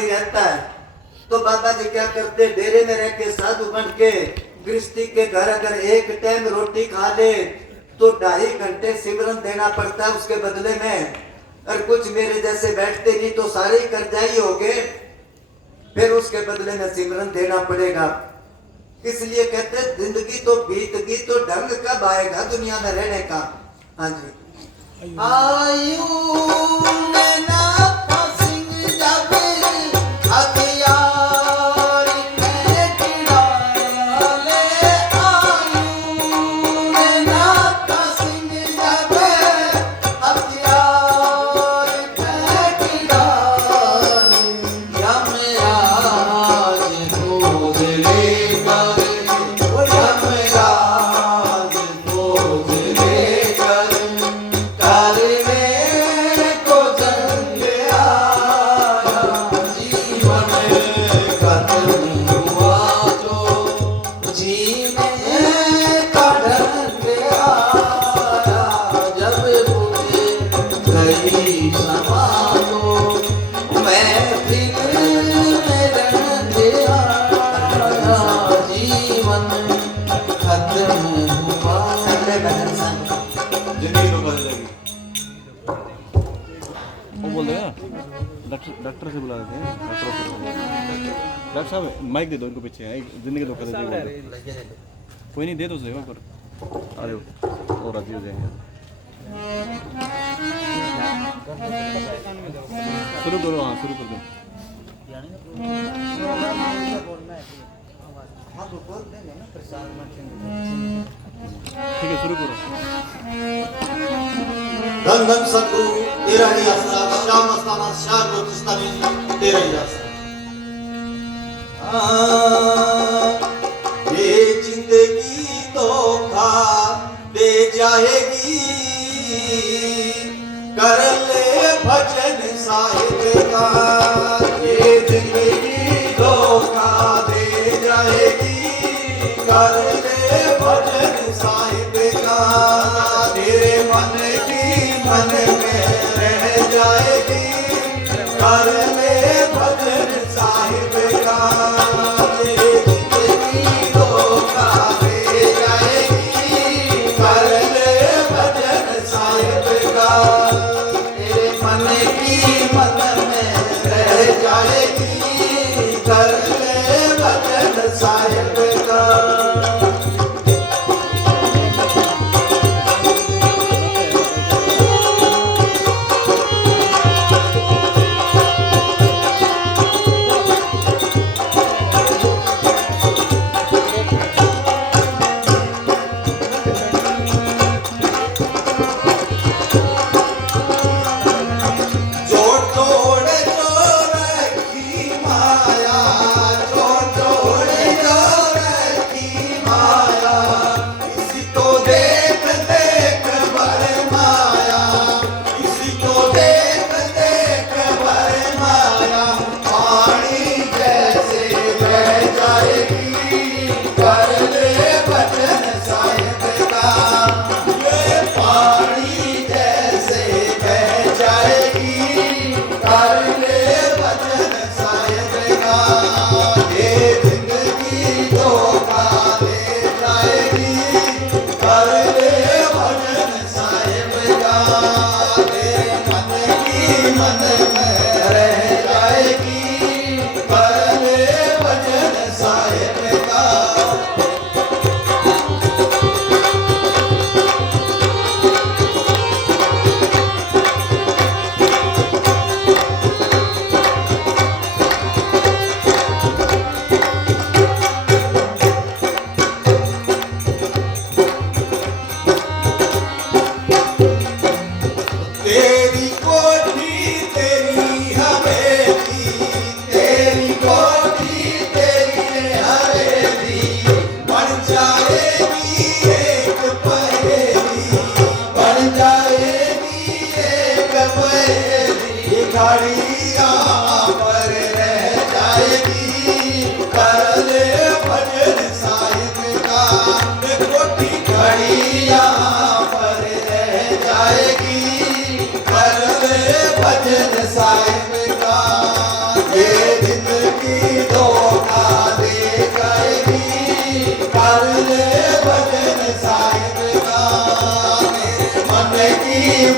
रहता है। तो बाबा जी क्या करते, डेरे में रह के साधु बन के गृहस्थी के घर अगर एक टाइम रोटी खा ले तो 2.5 घंटे सिमरन देना पड़ता है उसके बदले में। और कुछ मेरे जैसे बैठते नहीं तो सारे ही कर्जाई हो गए, फिर उसके बदले में सिमरन देना पड़ेगा। इसलिए कहते जिंदगी तो बीत गई तो ढंग कब आएगा दुनिया में रहने का। हाँ जी। आयु में ना डॉक्टर से बुला देते हैं। डॉक्टर साहब माइक दे दो उनको पीछे, जिंदगी धोखा दे कोई नहीं, दे दो सेवा पर आ रहे हो और राजी हो जाएंगे। शुरू करो। हाँ शुरू कर दो। ठीक है शुरू करो। धन धन सतगुरु तेरा ही आसरा, श्याम मस्ताना श्याम ज्योतिषतानी तेरा ही आसरा। ये जिंदगी धोखा दे जाएगी, कर ले भजन साहिब का। ये जिंदगी धोखा दे जाएगी, कर ले भजन साहिब का। तेरे मन में रह जाएगी, कर ले भजन साहिब का। तेरी जिंदगी धोखा दे जाएगी, कर ले भजन साहिब का। तेरे मन में रह जाएगी, कर ले भजन साहिब का। जोड़ तोड़ तो रखी माया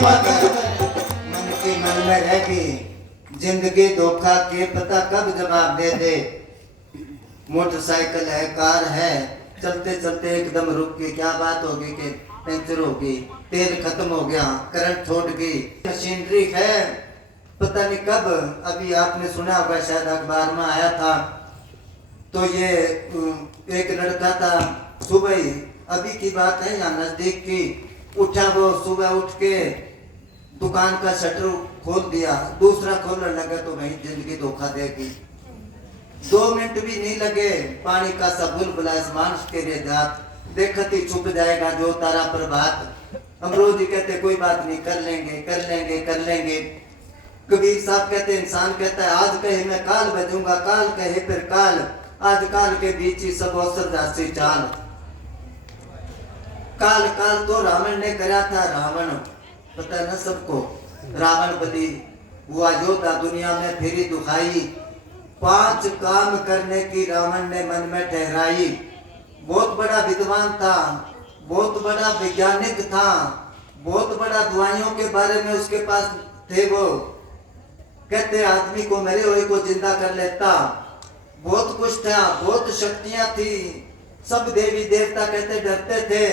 मन की मन में रहेगी जिंदगी धोखा के पता कब जवाब दे दे। मोटरसाइकिल है, कार है, चलते चलते एकदम रुक गई, क्या बात होगी कि पंचर होगी, तेल खत्म हो गया, करंट छोड़ गई। मशीनरी है, पता नहीं कब, अभी आपने सुना होगा शायद अखबार में आया था, तो ये एक लड़का था, सुबह ही अभी की बात है या नजदीक की, उठा वो सुबह उठ के दुकान का शटर खोल दिया, दूसरा खोलने लगा तो वही जिंदगी धोखा देगी। 2 मिनट भी नहीं लगे, पानी का सब बुलबुला मानुष के लिए जात, देखती छुप जाएगा जो तारा प्रभात। हम रोज ही कहते कोई बात नहीं, कर लेंगे कर लेंगे कर लेंगे। कबीर साहब कहते इंसान कहता है आज कहे मैं काल बजूंगा, काल कहे फिर काल, आज काल के बीच ही सब अवसर जासी चाल। काल काल तो रावण ने करा था, रावण पता है ना सबको, रावण बलि हुआ योद्धा, दुनिया में फिरी दुखाई। 5 काम करने की रावण ने मन में ठहराई। बहुत बड़ा विद्वान था, बहुत बड़ा वैज्ञानिक था, बहुत बड़ा दवाइयों के बारे में उसके पास थे। वो कहते आदमी को मरे हुए को जिंदा कर लेता, बहुत कुछ था, बहुत शक्तियां थी। सब देवी देवता कहते डरते थे,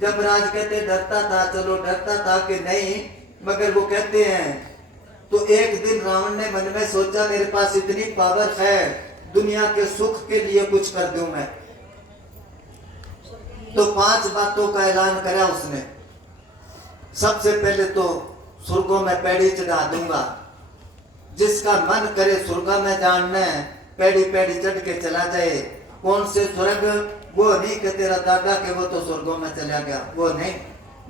जमराज कहते डरता था, चलो डरता था कि नहीं, मगर वो कहते हैं तो एक दिन रावण ने मन में सोचा मेरे पास इतनी पावर है, दुनिया के सुख के लिए कुछ कर दूं मैं। तो 5 बातों का ऐलान करा उसने। सबसे पहले तो स्वर्गों में पैड़ी चढ़ा दूंगा, जिसका मन करे स्वर्ग में जानना, पैड़ी पैड़ी चढ़ के चला जाए। कौन से स्वर्ग, वो नहीं कि तेरा दादा के वो तो स्वर्गों में चला गया, वो नहीं,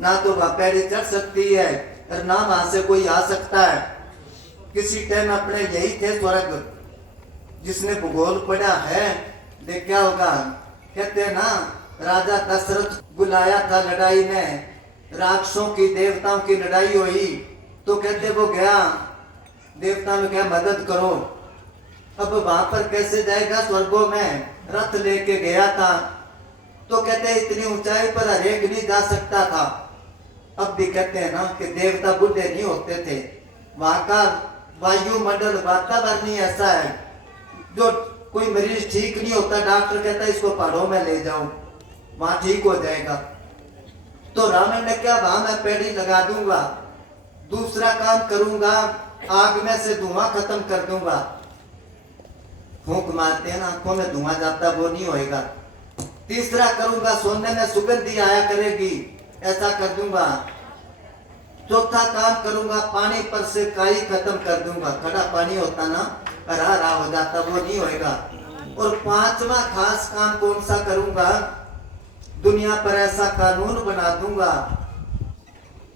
ना तो वह पैड़ी चढ़ सकती है और ना वहां से कोई आ सकता है। किसी टाइम अपने यही थे स्वर्ग, जिसने भूगोल पढ़ा है देख क्या होगा। कहते हैं ना राजा दशरथ बुलाया था लड़ाई में, राक्षसों की देवताओं की लड़ाई हुई, तो कहते वो गया, देवता ने क्या मदद करो। अब वहां पर कैसे जाएगा, स्वर्गों में रथ लेके गया था, तो कहते इतनी ऊंचाई पर हरेक नहीं जा सकता था। अब भी कहते हैं ना कि देवता बुढ़े नहीं होते थे, वहां का वायुमंडल वातावरण ही ऐसा है, जो कोई मरीज ठीक नहीं होता, डॉक्टर कहता है इसको पहाड़ों में ले जाओ, वहां ठीक हो जाएगा। तो रावण ने क्या, वहां मैं पेड़ी लगा दूंगा, दूसरा काम करूंगा आग में से धुआं खत्म कर दूंगा। फूंक मारते हैं ना, आंखों में धुआं जाता, वो नहीं होएगा। तीसरा करूंगा सोने में सुगंधी आया करेगी, ऐसा कर दूंगा। चौथा काम करूंगा पानी पर से काई खत्म कर दूंगा, खड़ा पानी होता ना हरा हरा हो जाता, वो नहीं होएगा। और 5वां खास काम कौन सा करूंगा, दुनिया पर ऐसा कानून बना दूंगा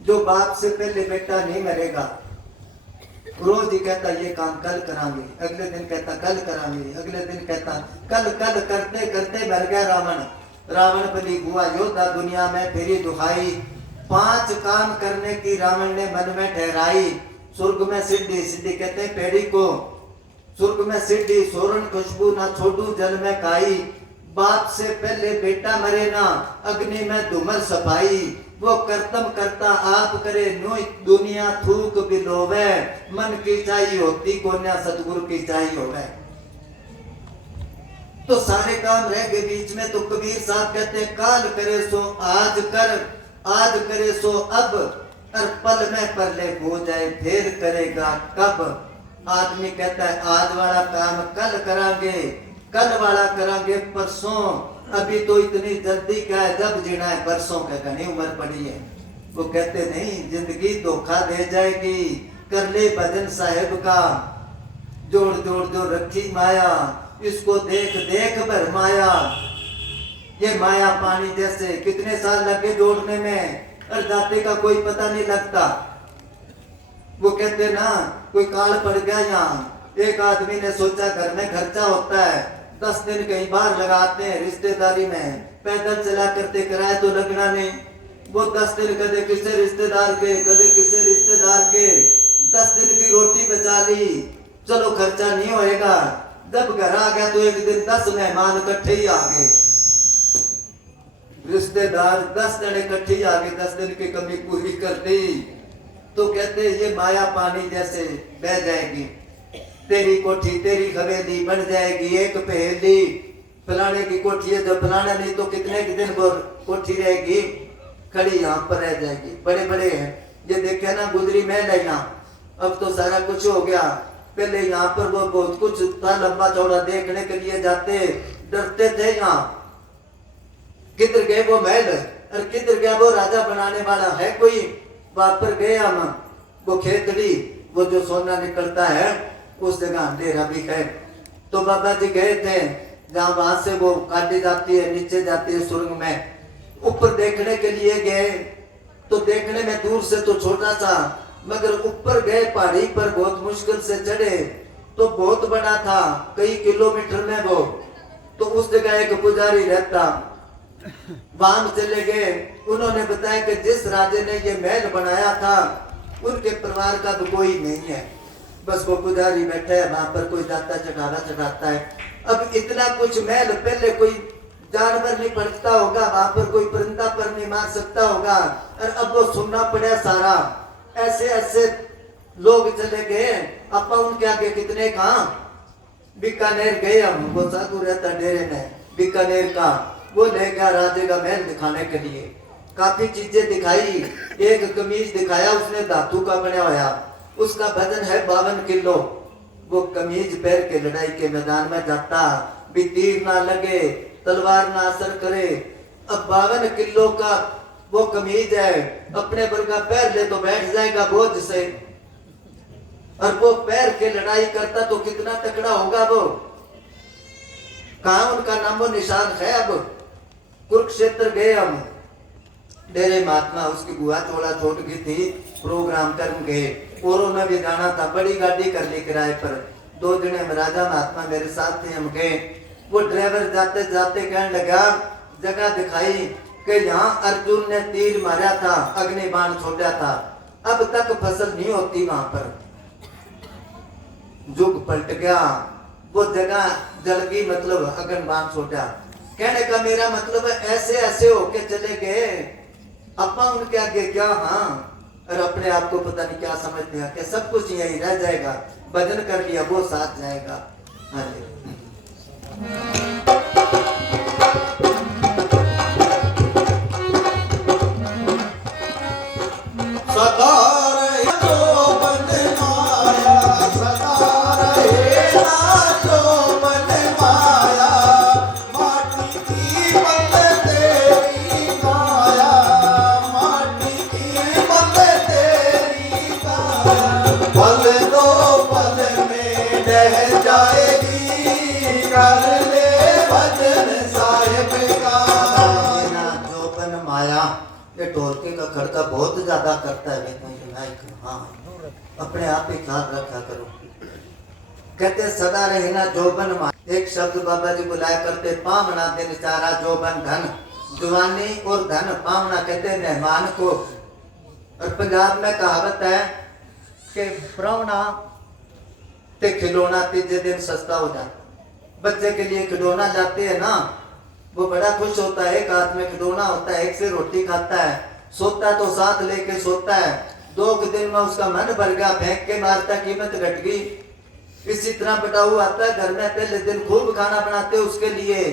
जो बाप से पहले बेटा नहीं मरेगा। रोज ही कहता ये काम कल करांगे, अगले दिन कहता कल करांगे, अगले दिन कहता कल कल करते करते मर गया रावण। रावण बलि हुआ योद्धा, दुनिया में फिरी दुहाई। 5 काम करने की रावण ने मन में ठहराई। स्वर्ग में सिद्धि, सिद्धि कहते हैं पेड़ी को, स्वर्ग में सिद्धि, सोरण खुशबू ना छोड़ू जल में काई। बाप से पहले बेटा मरे ना, अग्नि में धूमर सफाई। वो कर्तम करता आप करे नो, दुनिया थूक बिलोवे। मन की चाहिए होती कोन्या सतगुरु की चाहिए होवे। तो सारे काम रह गए बीच में। तो कबीर साहब कहते हैं काल करे सो आज कर, आज करे सो अब, और पल में परले हो जाए फिर करेगा कब। आदमी कहता है आज वाला काम कल करांगे, कल वाला करांगे परसों, अभी तो इतनी जल्दी क्या है, जब जीना है परसों का, घनी उम्र पड़ी है। वो कहते नहीं जिंदगी धोखा दे जाएगी, कर ले भजन साहेब का, जोड़ जोड़ जो रखी माया, इसको देख देख भर माया। ये माया पानी जैसे, कितने साल लगे जोड़ने में, और जाते का कोई पता नहीं लगता। वो कहते ना कोई काल पड़ गया यहाँ, एक आदमी ने सोचा घर में खर्चा होता है, 10 दिन कहीं बाहर लगाते हैं रिश्तेदारी में, पैदल चला करते किराया तो लगना नहीं। वो 10 दिन कदे किसी रिश्तेदार के, कदे किसी रिश्तेदार के, 10 दिन की रोटी बचा ली, चलो खर्चा नहीं होएगा। जब घर आ गया तो एक दिन 10 मेहमान इकट्ठे ही आ गए, रिश्तेदार 10 जने इकट्ठे ही आ गए, 10 दिन की कमी पूरी कर दी। तो कहते ये माया पानी जैसे बह जाएगी, तेरी कोठी तेरी हवेली बन जाएगी एक पहेली, फलाने की कोठी है जब फलाना नहीं तो कितने के दिन वो कोठी रहेगी, खड़ी यहाँ पर रह जाएगी। बड़े बड़े हैं, ये देखे ना गुजरी महल है यहाँ, अब तो सारा कुछ हो गया। पहले यहाँ पर वो बहुत कुछ था, लंबा चौड़ा देखने के लिए जाते, डरते थे। यहाँ किधर गए वो महल और किधर गया वो राजा बनाने वाला है कोई, वहां पर गए हम, वो खेतड़ी वो जो सोना निकलता है उस जगह अंधेरा भी है। तो बाबा जी गए थे जहाँ, वहां से वो काटी जाती है नीचे जाती है सुरंग में, ऊपर देखने के लिए गए तो देखने में दूर से तो छोटा सा, मगर ऊपर गए पहाड़ी पर बहुत मुश्किल से चढ़े तो बहुत बड़ा था, कई किलोमीटर में वो। तो उस जगह एक पुजारी रहता, वहां चले गए, उन्होंने बताया कि जिस राजे ने ये महल बनाया था उनके परिवार का तो कोई नहीं है, बस वो पुजारी बैठा है वहां पर, कोई जाता चढ़ाता है। अब इतना कुछ महल, पहले कोई जानवर नहीं पड़ता होगा वहां पर, कोई परिंदा पर नहीं मार सकता होगा, और अब वो सुनना पड़ा सारा। ऐसे ऐसे लोग चले गए, अब उनके आगे कितने कहा, बीकानेर गए हम, वो साधु रहता डेरे में बीकानेर का, वो ले गया राजे का महल दिखाने के लिए, काफी चीजें दिखाई, एक कमीज दिखाया उसने धातु का बना हुआ, उसका वजन है 52 किलो। वो कमीज पहन के लड़ाई के मैदान में जाता, भी तीर ना लगे तलवार ना असर करे। अब 52 किलो का वो कमीज है, अपने पर का पैर ले तो बैठ जाएगा बोझ से, और वो पैर के लड़ाई करता तो कितना तकड़ा होगा वो। कहा उनका नामो निशान है। अब कुरुक्षेत्र गए हम, डेरे महात्मा उसकी बुआ थोड़ा छोट गई थी, प्रोग्राम कर गए, औरों ने भी जाना था, बड़ी गाड़ी कर ली किराए पर, 2 जने राजा महात्मा मेरे साथ थे, हम गए। वो ड्राइवर जाते जाते कहने लगा, जगह दिखाई कि यहाँ अर्जुन ने तीर मारा था, अग्नि बाण छोड़ा था, अब तक फसल नहीं होती वहां पर, जुग पलट गया, वो जगह जल गई, मतलब अग्नि बाण छोड़ा। कहने का मेरा मतलब ऐसे ऐसे होके चले गए, अपा उनके आगे क्या, हाँ, और अपने आप को पता नहीं क्या समझते हैं कि सब कुछ यही रह जाएगा, भजन कर लिया वो साथ जाएगा। सदा रहे जो बन माया, सदा रहे ना जो बन माया, माटी की बन तेरी काया, माटी की बन तेरी काया, पल दो पल में ढह जाएगी, कर ले भजन साहिब का। जो बन माया, ये ढोलके का खड़का बहुत ज्यादा करता है, हाँ, अपने आप ही ख्याल रखा करो। कहते सदा रहना जोबन माया, एक शब्द बाबा जी बुलाया करते, पावना दिन चारा जोबन धन, जवानी और धन पावना कहते मेहमान को। और पंजाब में कहावत है कि प्रावना ते खिलौना तीजे दिन सस्ता हो जाता। बच्चे के लिए खिलौना लाते हैं ना, वो बड़ा खुश होता है, एक हाथ में खिलौना होता है, एक से रोटी खाता है, सोता तो साथ लेके सोता है, 2 दिन में उसका मन भर गया, फेंक के मारता, कीमत घट गई। इसी तरह बटाऊ आता है घर में, पहले दिन खूब खाना बनाते उसके लिए,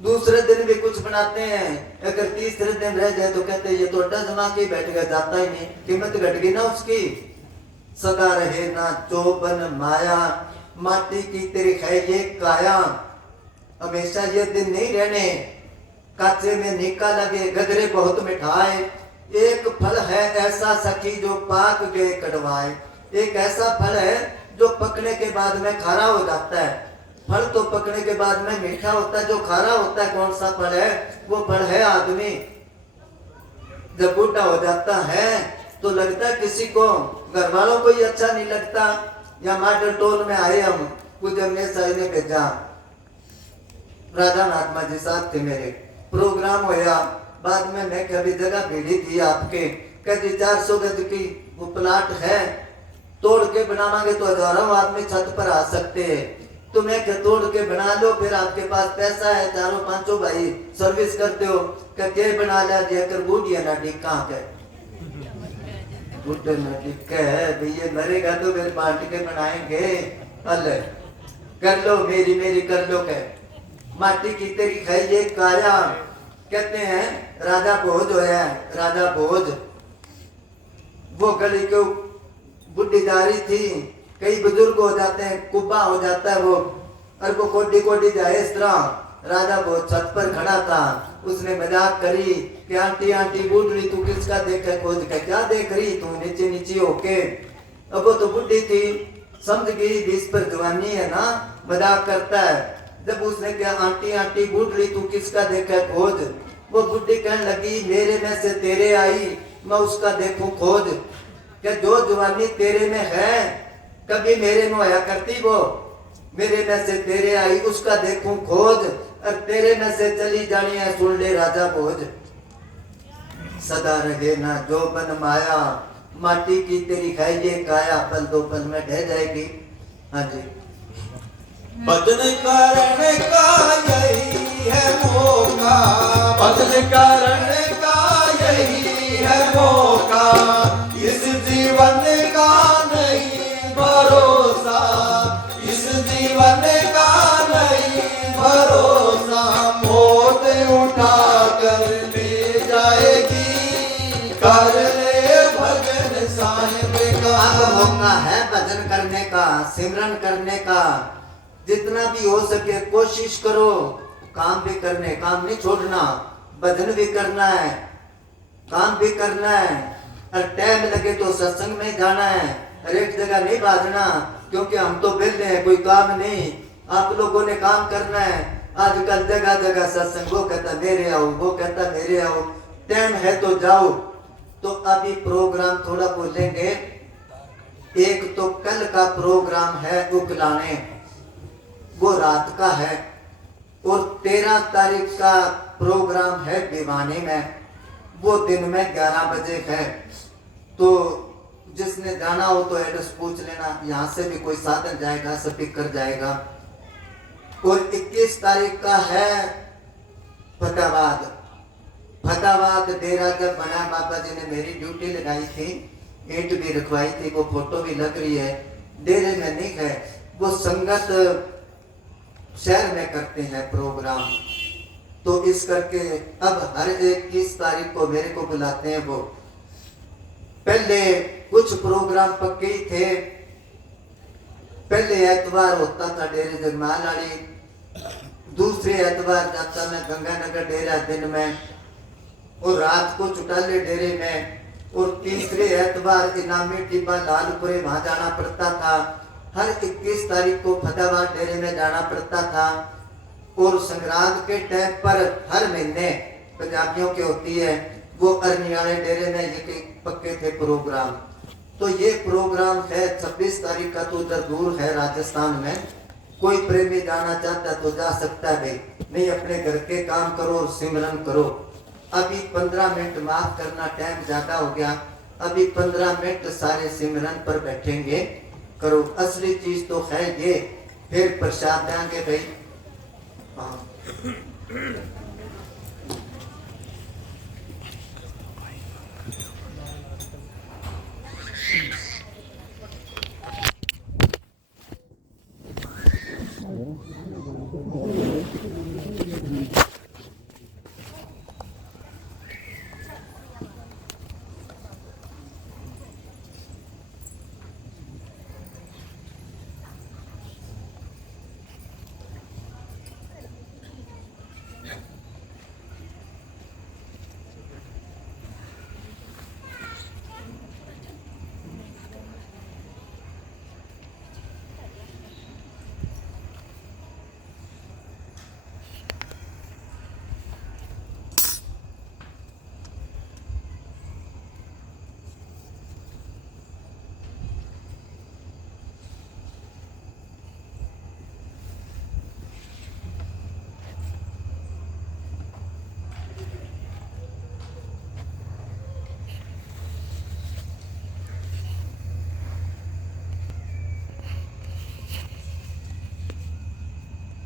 दूसरे दिन भी कुछ बनाते हैं, अगर तीसरे दिन रह जाए तो कहते ये तो अड्डा जमा के बैठ गया, जाता ही नहीं, कीमत घट गई ना उसकी। सदा रहे ना चौबन माया, माटी की तेरी है ये काया, हमेशा ये दिन नहीं रहने, काचे में निका लगे गजरे बहुत मिठाए, एक फल है ऐसा सखी जो पाक गए कड़वाए, एक ऐसा फल है जो पकने के बाद में खारा हो जाता है। फल तो पकने के बाद में मीठा होता है, जो खारा होता है कौन सा फल है, वो फल है आदमी। जब बूढ़ा हो जाता है तो लगता है किसी को, घर वालों को ही अच्छा नहीं लगता। या मॉडल टोल में आए हम, कुछ हमने साई ने भेजा, राजा महात्मा जी साथ थे मेरे, प्रोग्राम होया, बाद में मैं कभी जगह भेजी थी आपके, कभी 400 गज की वो प्लाट है, तोड़ के बनावांगे तो हजारों आदमी छत पर आ सकते हैं, तो मैं तोड़ के बना लो, फिर आपके पास पैसा है, 4-5 भाई सर्विस करते हो, क्या बना लिया दिया कर बूढ़ी है ना ठीक कहाँ के बुढ़े ने लिखा है भैया मरेगा तो फिर बांट के बनाएंगे। अल्ले कर लो मेरी मेरी कर लो कह माटी की तेरी खाइए काया। कहते हैं राजा भोज होया राजा भोज वो गली के बुढ़ी जा रही थी। कई बुजुर्ग हो जाते हैं कुब्बा हो जाता है वो और वो कोडी कोडी जाए इस तरह। राजा भोज छत पर खड़ा था उसने मजाक करी कि आंटी आंटी बूढ़ी तू किसका देखे खोज के क्या देख रही तू नीचे नीचे होके। अब वो तो बुढ़ी थी समझ गई 20 पर जवानी है ना मजाक करता है। जब उसने कहा आंटी आंटी बूढ़ी तू किसका देखे खोज वो बुढ़ी कहने लगी मेरे में से तेरे आई मैं उसका देखूं खोज। क्या जो जवानी तेरे में है कभी मेरे में आया करती वो मेरे में से तेरे आई उसका देखूं खोज और तेरे में से चली जानी है सुन ले राजा भोज। सदा रहे ना जो बन माया माटी की तेरी खाइए काया पल दो पल में ढह जाएगी। हाँ जी बदन करने का यही है मौका बदन करने का यही है मौका इस जीवन का नहीं भरोसा इस जीवन का नहीं भरोसा मौत उठा कर ले जाएगी कर ले भजन साहिब का। अब मौका है भजन करने का सिमरन करने का जितना भी हो सके कोशिश करो। काम भी करने काम नहीं छोड़ना भजन भी करना है काम भी करना है और टाइम लगे तो सत्संग में जाना है। हर एक जगह नहीं भागना क्योंकि हम तो बेले हैं कोई काम नहीं। आप लोगों ने काम करना है। आजकल जगह जगह सत्संग वो कहता मेरे आओ वो कहता मेरे आओ टाइम है तो जाओ। तो अभी प्रोग्राम थोड़ा बोलेंगे। एक तो कल का प्रोग्राम है उकलाने वो रात का है और 13 तारीख का प्रोग्राम है भिवानी में वो दिन में 11 बजे है। तो जिसने जाना हो तो एड्रेस पूछ लेना यहाँ से भी कोई साधन जाएगा स्पीकर जाएगा। और 21 तारीख का है फतेहाबाद फतेहाबाद डेरा जब बना बाबा जी ने मेरी ड्यूटी लगाई थी ईंट भी रखवाई थी वो फोटो भी लग रही है। डेरे में नहीं है वो संगत शहर में करते हैं प्रोग्राम। तो इस करके अब हर 21 तारीख को मेरे को बुलाते हैं। वो पहले कुछ प्रोग्राम पक्के ही थे। पहले एतवार होता था डेरे जगमाल वाली दूसरे एतवार जाता मैं गंगानगर डेरा दिन में और रात को चुटाले डेरे में और तीसरे एतवार इनामी टिब्बा लालपुरे वहां जाना पड़ता था। हर 21 तारीख को फतेहाबाद डेरे में जाना पड़ता था। और संक्रांत के टाइम पर हर महीने पंजाबियों की होती है वो अरनियाले डेरे में ये पक्के थे प्रोग्राम। तो ये प्रोग्राम है 26 तारीख का तो उधर दूर है राजस्थान में। कोई प्रेमी जाना चाहता है तो जा सकता है भाई नहीं अपने घर के काम करो और सिमरन करो। अभी 15 मिनट माफ करना टाइम ज्यादा हो गया। अभी 15 मिनट सारे सिमरन पर बैठेंगे करो। असली चीज तो है ये फिर प्रसाद देंगे भाई। हाँ